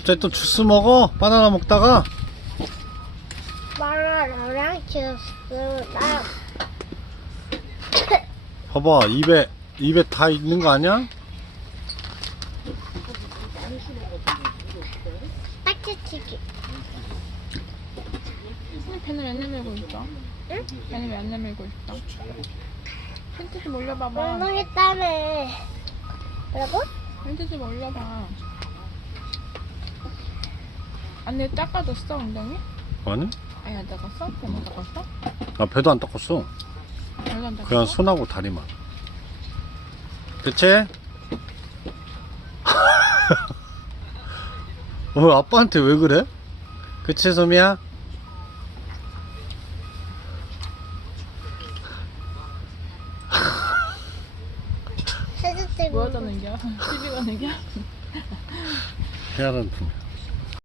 갑자기 또 주스 먹어? 바나나 먹다가? 바나나랑 주스랑 봐봐, 입에 다 있는 거 아니야? 딱지치기. 펜을 왜 내밀고 있어? 응? 펜을 왜 안 내밀고 있어? 펜트 좀 올려봐봐. 엉덩이 땀에 뭐라고? 펜트 좀 올려봐. 안에 닦아줬어 엉덩이? 아니? 아니 안 닦았어? 배만 닦았어? 나 배도 안 닦았어. 별도 안 닦았어? 그냥 손하고 다리만. 대체? 아빠한테 왜 그래? 그치, 소미야? 사진 찍고. 뭐 하자는 겨? 시비 가는 겨? 해야 하는 품.